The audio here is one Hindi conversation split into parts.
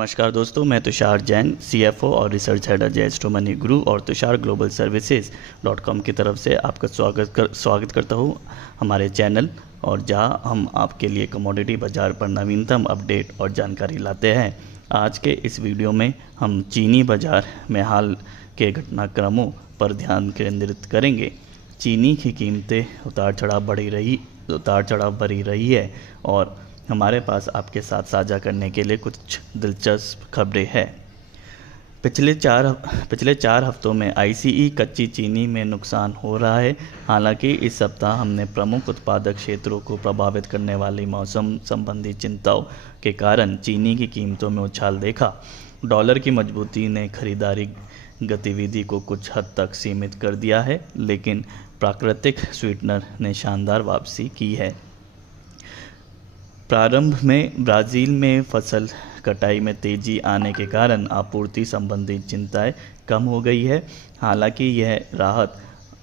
नमस्कार दोस्तों, मैं तुषार जैन, सीएफओ और research head Ajay astro money गुरु और तुषार ग्लोबल सर्विसेज .com की तरफ से आपका स्वागत करता हूँ हमारे चैनल, और जहाँ हम आपके लिए कमोडिटी बाज़ार पर नवीनतम अपडेट और जानकारी लाते हैं। आज के इस वीडियो में हम चीनी बाज़ार में हाल के घटनाक्रमों पर ध्यान केंद्रित करेंगे। चीनी की कीमतें उतार चढ़ाव बढ़ी रही है और हमारे पास आपके साथ साझा करने के लिए कुछ दिलचस्प खबरें हैं। पिछले चार हफ्तों में आईसीई कच्ची चीनी में नुकसान हो रहा है। हालांकि इस सप्ताह हमने प्रमुख उत्पादक क्षेत्रों को प्रभावित करने वाली मौसम संबंधी चिंताओं के कारण चीनी की कीमतों में उछाल देखा। डॉलर की मजबूती ने खरीदारी गतिविधि को कुछ हद तक सीमित कर दिया है, लेकिन प्राकृतिक स्वीटनर ने शानदार वापसी की है। प्रारंभ में ब्राज़ील में फसल कटाई में तेज़ी आने के कारण आपूर्ति संबंधी चिंताएं कम हो गई है। हालांकि यह राहत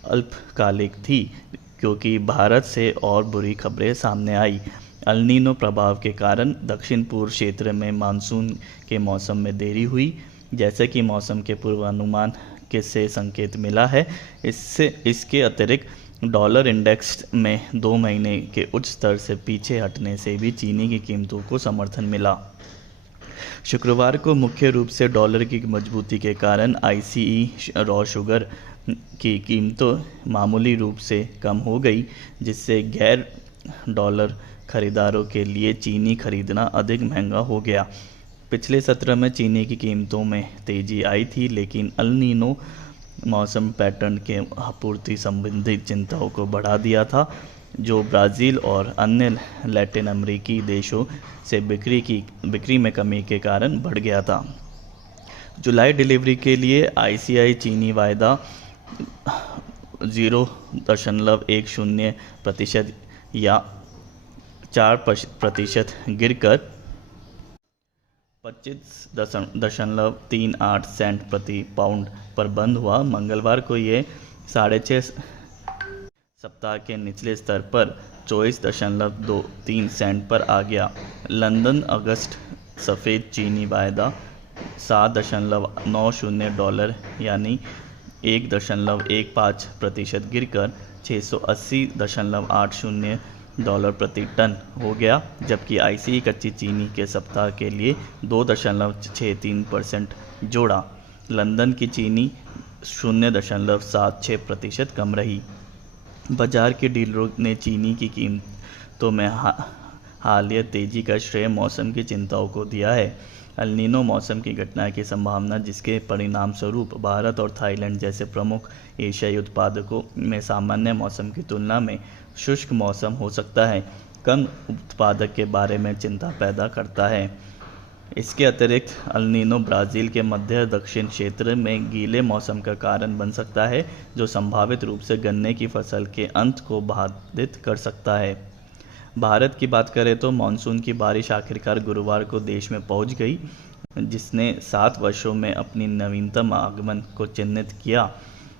अल्पकालिक थी, क्योंकि भारत से और बुरी खबरें सामने आई। एल नीनो प्रभाव के कारण दक्षिण पूर्व क्षेत्र में मानसून के मौसम में देरी हुई, जैसे कि मौसम के पूर्वानुमान से संकेत मिला है। इसके अतिरिक्त डॉलर इंडेक्स में 2 महीने के उच्च स्तर से पीछे हटने से भी चीनी की कीमतों को समर्थन मिला। शुक्रवार को मुख्य रूप से डॉलर की मजबूती के कारण आईसीई रॉ शुगर की कीमतों मामूली रूप से कम हो गई, जिससे गैर डॉलर खरीदारों के लिए चीनी खरीदना अधिक महंगा हो गया। पिछले सत्र में चीनी की कीमतों में तेज़ी आई थी, लेकिन एल नीनो मौसम पैटर्न के आपूर्ति संबंधित चिंताओं को बढ़ा दिया था, जो ब्राज़ील और अन्य लैटिन अमेरिकी देशों से बिक्री में कमी के कारण बढ़ गया था। जुलाई डिलीवरी के लिए आईसीई चीनी वायदा 0.10% या 4% गिरकर 25.38 सेंट प्रति पाउंड पर बंद हुआ। मंगलवार को ये 6.5 सप्ताह के निचले स्तर पर 24.23 सेंट पर आ गया। लंदन अगस्त सफ़ेद चीनी वायदा $7.90 यानी 1.15% गिरकर $680.80 प्रति टन हो गया, जबकि आईसीई कच्ची चीनी के सप्ताह के लिए 2.63% जोड़ा। लंदन की चीनी 0.76% कम रही। बाजार के डीलरों ने चीनी की कीमतों में हालिया तेज़ी का श्रेय मौसम की चिंताओं को दिया है। एल नीनो मौसम की घटना की संभावना, जिसके परिणाम स्वरूप भारत और थाईलैंड जैसे प्रमुख एशियाई उत्पादकों में सामान्य मौसम की तुलना में शुष्क मौसम हो सकता है, कम उत्पादक के बारे में चिंता पैदा करता है। इसके अतिरिक्त एल नीनो ब्राज़ील के मध्य दक्षिण क्षेत्र में गीले मौसम का कारण बन सकता है, जो संभावित रूप से गन्ने की फसल के अंत को बाधित कर सकता है। भारत की बात करें तो मानसून की बारिश आखिरकार गुरुवार को देश में पहुंच गई, जिसने 7 वर्षों में अपनी नवीनतम आगमन को चिन्हित किया।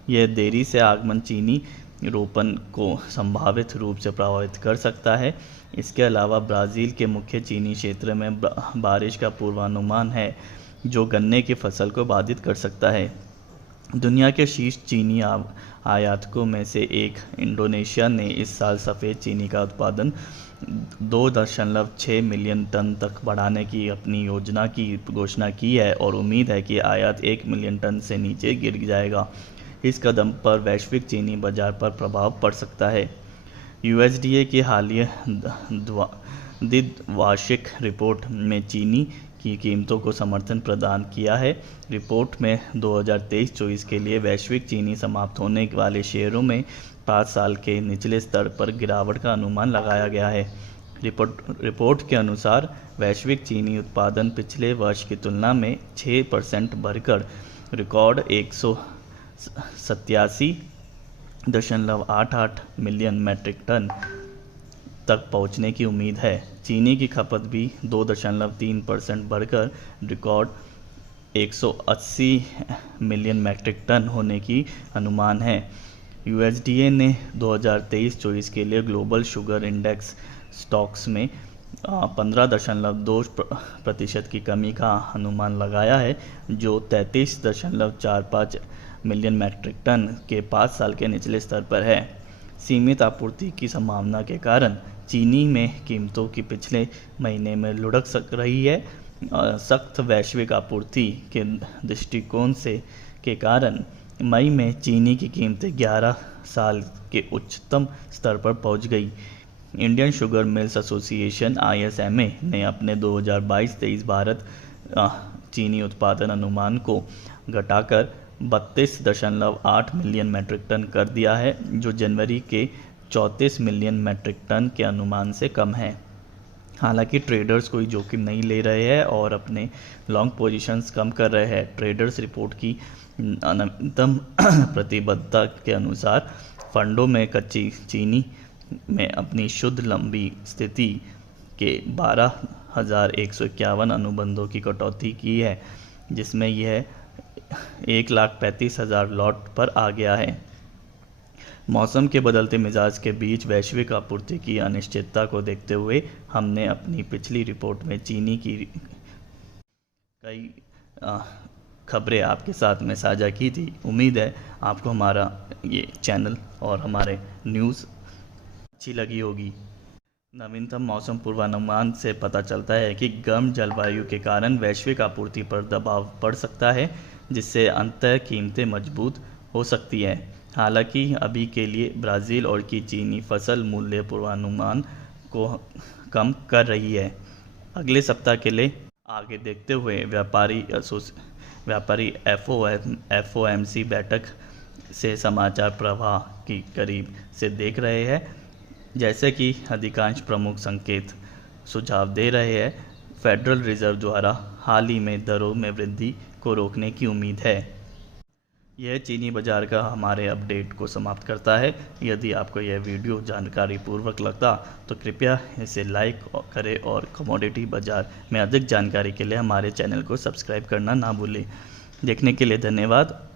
यह देरी से आगमन चीनी रोपण को संभावित रूप से प्रभावित कर सकता है। इसके अलावा ब्राज़ील के मुख्य चीनी क्षेत्र में बारिश का पूर्वानुमान है, जो गन्ने की फसल को बाधित कर सकता है। दुनिया के शीर्ष चीनी आयातकों में से एक इंडोनेशिया ने इस साल सफ़ेद चीनी का उत्पादन 2.6 मिलियन टन तक बढ़ाने की अपनी योजना की घोषणा की है और उम्मीद है कि आयात 1 मिलियन टन से नीचे गिर जाएगा। इस कदम पर वैश्विक चीनी बाजार पर प्रभाव पड़ सकता है। यूएसडीए की हालिया द्विवार्षिक रिपोर्ट में चीनी की कीमतों को समर्थन प्रदान किया है। रिपोर्ट में 2023-24 के लिए वैश्विक चीनी समाप्त होने वाले शेयरों में 5 साल के निचले स्तर पर गिरावट का अनुमान लगाया गया है। रिपोर्ट के अनुसार वैश्विक चीनी उत्पादन पिछले वर्ष की तुलना में 6% बढ़कर रिकॉर्ड 187.88 मिलियन मैट्रिक टन तक पहुंचने की उम्मीद है। चीनी की खपत भी 2.3% बढ़कर रिकॉर्ड 180 मिलियन मैट्रिक टन होने की अनुमान है। यूएसडीए ने 2023-24 के लिए ग्लोबल शुगर इंडेक्स स्टॉक्स में 15.2% की कमी का अनुमान लगाया है, जो 33.45 मिलियन मैट्रिक टन के 5 साल के निचले स्तर पर है। सीमित आपूर्ति की संभावना के कारण चीनी में कीमतों की पिछले महीने में लुढ़क सक रही है। सख्त वैश्विक आपूर्ति के दृष्टिकोण से के कारण मई में चीनी की कीमतें 11 साल के उच्चतम स्तर पर पहुंच गई। Indian sugar mills association (ISMA) ने अपने 2022-23 भारत चीनी उत्पादन अनुमान को घटाकर 32.8 मिलियन मैट्रिक टन कर दिया है, जो जनवरी के 34 मिलियन मैट्रिक टन के अनुमान से कम है। हालांकि ट्रेडर्स कोई जोखिम नहीं ले रहे हैं और अपने लॉन्ग पोजीशंस कम कर रहे हैं। ट्रेडर्स रिपोर्ट की नवीनतम प्रतिबद्धता के अनुसार फंडों में कच्ची चीनी में अपनी शुद्ध लंबी स्थिति के 12,151 अनुबंधों की कटौती की है, जिसमें यह 1,35,000 लॉट पर आ गया है। मौसम के बदलते मिजाज के बीच वैश्विक आपूर्ति की अनिश्चितता को देखते हुए हमने अपनी पिछली रिपोर्ट में चीनी की कई खबरें आपके साथ में साझा की थी। उम्मीद है आपको हमारा ये चैनल और हमारे न्यूज़ अच्छी लगी होगी। नवीनतम मौसम पूर्वानुमान से पता चलता है कि गर्म जलवायु के कारण वैश्विक आपूर्ति पर दबाव पड़ सकता है, जिससे अंततः कीमतें मजबूत हो सकती है। हालांकि अभी के लिए ब्राज़ील और की चीनी फसल मूल्य पूर्वानुमान को कम कर रही है। अगले सप्ताह के लिए आगे देखते हुए व्यापारी FOMC बैठक से समाचार प्रवाह की करीब से देख रहे हैं। जैसे कि अधिकांश प्रमुख संकेत सुझाव दे रहे हैं, फेडरल रिजर्व द्वारा हाल ही में दरों में वृद्धि को रोकने की उम्मीद है। यह चीनी बाज़ार का हमारे अपडेट को समाप्त करता है। यदि आपको यह वीडियो जानकारी पूर्वक लगता तो कृपया इसे लाइक करें और कमोडिटी बाज़ार में अधिक जानकारी के लिए हमारे चैनल को सब्सक्राइब करना ना भूलें। देखने के लिए धन्यवाद।